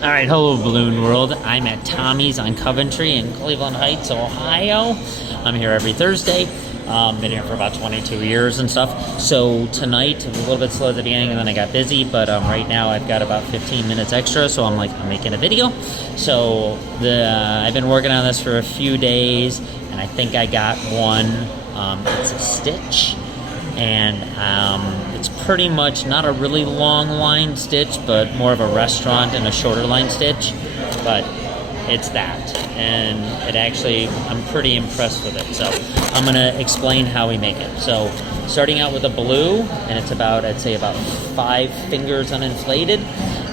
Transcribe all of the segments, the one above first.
All right, hello Balloon World. I'm at Tommy's on Coventry in Cleveland Heights, Ohio. I'm here every Thursday. Been here for about 22 years and stuff. So tonight, a little bit slow at the beginning and then I got busy, but right now I've got about 15 minutes extra, so I'm making a video. So I've been working on this for a few days and I think I got one. It's a stitch. And it's pretty much not a really long line stitch, but more of a restaurant and a shorter line stitch, but it's that. And it actually, I'm pretty impressed with it. So I'm gonna explain how we make it. So starting out with a blue, and it's about, I'd say about 5 fingers uninflated.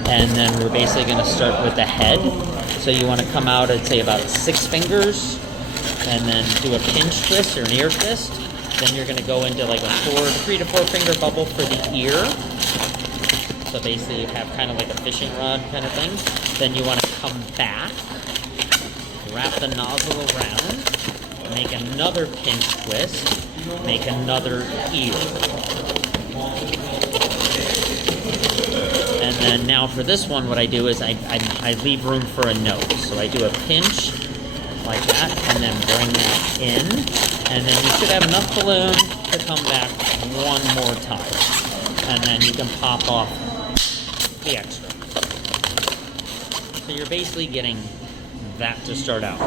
And then we're basically gonna start with the head. So you wanna come out, I'd say about 6 fingers, and then do a pinch twist or an ear twist. Then you're going to go into like a 3 to 4 finger bubble for the ear. So basically you have kind of like a fishing rod kind of thing. Then you want to come back, wrap the nozzle around, make another pinch twist, make another ear. And then now for this one, what I do is I leave room for a nose. So I do a pinch like that, and then bring that in, and then you should have enough balloon to come back one more time, and then you can pop off the extra. So you're basically getting that to start out.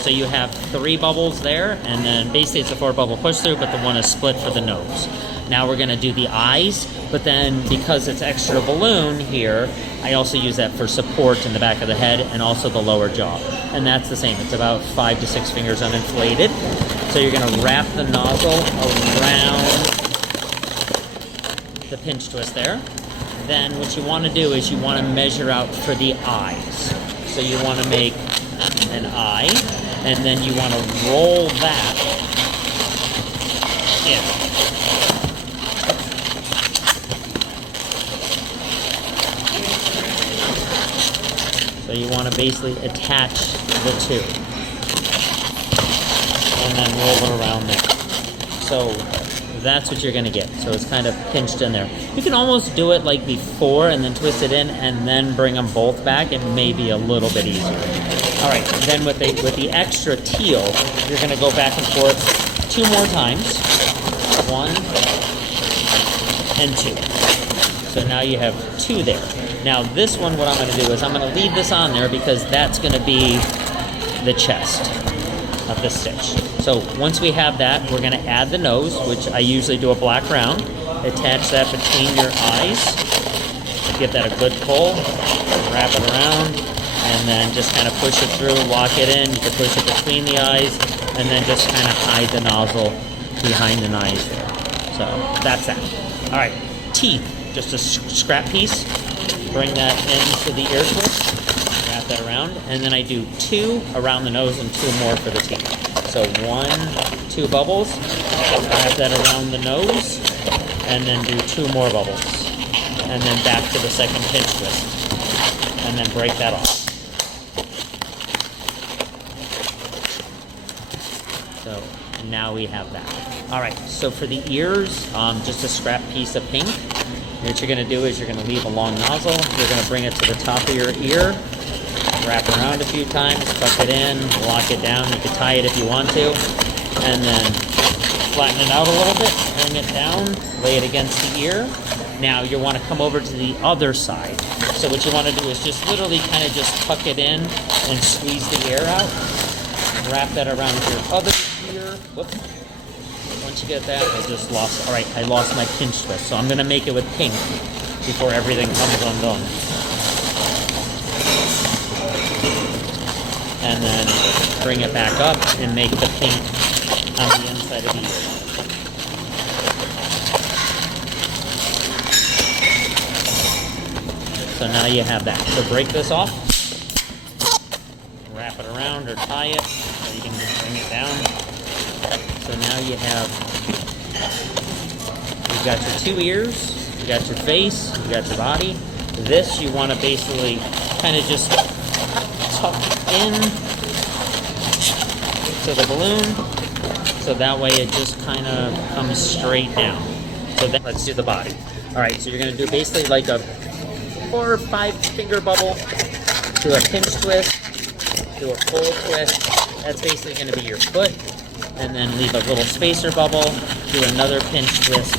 So you have 3 bubbles there, and then basically it's a 4 bubble push through, but the one is split for the nose. Now we're gonna do the eyes, but then because it's extra balloon here, I also use that for support in the back of the head and also the lower jaw. And that's the same, it's about 5 to 6 fingers uninflated. So you're gonna wrap the nozzle around the pinch twist there. Then what you wanna do is you wanna measure out for the eyes. So you wanna make an eye, and then you wanna roll that in. So you want to basically attach the 2 and then roll it around there. So that's what you're going to get. So it's kind of pinched in there. You can almost do it like before and then twist it in and then bring them both back. It may be a little bit easier. All right, then with the extra teal, you're going to go back and forth 2 more times. 1 and 2. So now you have 2 there. Now this one, what I'm going to do is I'm going to leave this on there because that's going to be the chest of the stitch. So once we have that, we're going to add the nose, which I usually do a black round. Attach that between your eyes. Give that a good pull. Wrap it around. And then just kind of push it through, lock it in. You can push it between the eyes. And then just kind of hide the nozzle behind the eyes there. So that's that. All right, teeth. Just a scrap piece. Bring that into the ear twist, wrap that around, and then I do 2 around the nose and 2 more for the teeth. So 1, 2 bubbles, wrap that around the nose, and then do 2 more bubbles. And then back to the second pinch twist, and then break that off. So now we have that. All right, so for the ears, just a scrap piece of pink. What you're going to do is you're going to leave a long nozzle. You're going to bring it to the top of your ear, wrap it around a few times, tuck it in, lock it down. You can tie it if you want to, and then flatten it out a little bit, bring it down, lay it against the ear. Now you want to come over to the other side. So what you want to do is just literally kind of just tuck it in and squeeze the air out. Wrap that around your other ear. Whoops. Once you get that, I just lost, all right, I lost my pinch twist. So I'm going to make it with pink before everything comes undone. And then bring it back up and make the pink on the inside of the ear. So now you have that. So break this off, wrap it around or tie it, so you can just bring it down. So now you've got your 2 ears, you got your face, you got your body. This you want to basically kind of just tuck in to the balloon, so that way it just kind of comes straight down. So then let's do the body. All right, so you're going to do basically like a 4 or 5 finger bubble do a pinch twist, do a full twist. That's basically going to be your foot. And then leave a little spacer bubble, do another pinch twist,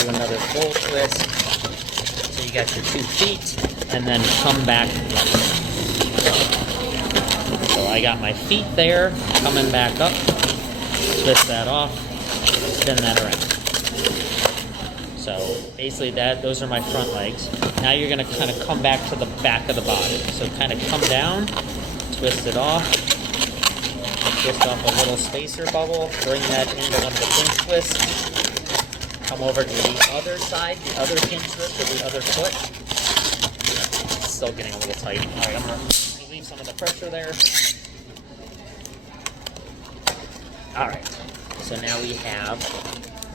do another full twist. So you got your 2 feet, and then come back. So I got my feet there, coming back up, twist that off, spin that around. So basically those are my front legs. Now you're gonna kind of come back to the back of the body. So kind of come down, twist it off, twist off a little spacer bubble, bring that into one of the pinch twists, come over to the other side, the other pinch twist with the other foot. It's still getting a little tight. All right, I'm gonna relieve some of the pressure there. All right, so now we have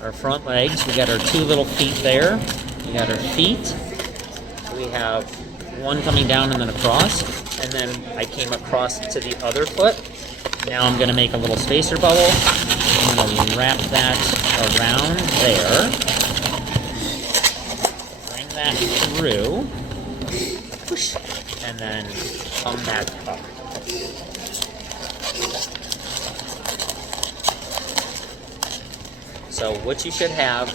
our front legs. We got our 2 little feet there. We got our feet. We have one coming down and then across. And then I came across to the other foot. Now I'm gonna make a little spacer bubble. I'm gonna wrap that around there. Bring that through. Whoosh, and then come back up. So what you should have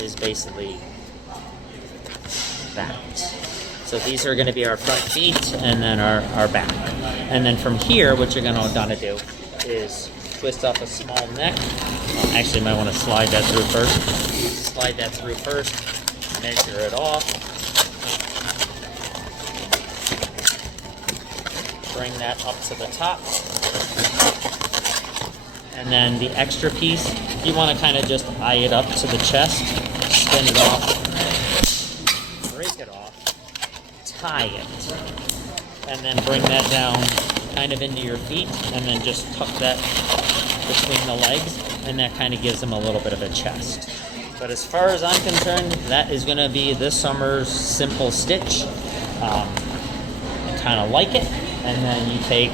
is basically that. So these are going to be our front feet and then our back. And then from here, what you're going to want to do is twist off a small neck. Actually, you might want to slide that through first. Slide that through first. Measure it off. Bring that up to the top. And then the extra piece, you want to kind of just eye it up to the chest, spin it off, break it off, tie it, and then bring that down kind of into your feet, and then just tuck that between the legs, and that kind of gives them a little bit of a chest. But as far as I'm concerned, that is going to be this summer's simple stitch. I kind of like it, and then you take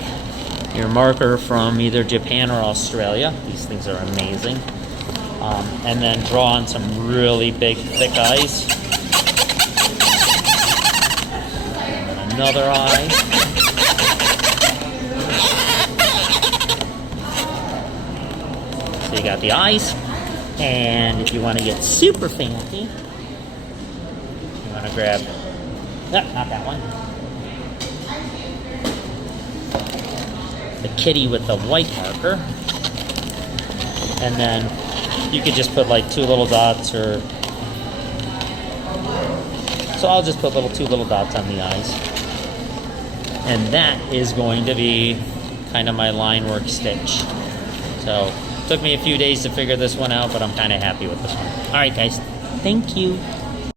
your marker from either Japan or Australia. These things are amazing. And then draw on some really big, thick eyes. And then another eye. So you got the eyes. And if you want to get super fancy, you want to grab, not that one. The kitty with the white marker, and then you could just put like 2 little dots, or so I'll just put 2 little dots on the eyes, and that is going to be kind of my line work stitch. So it took me a few days to figure this one out, but I'm kind of happy with this one. All right, guys, thank you.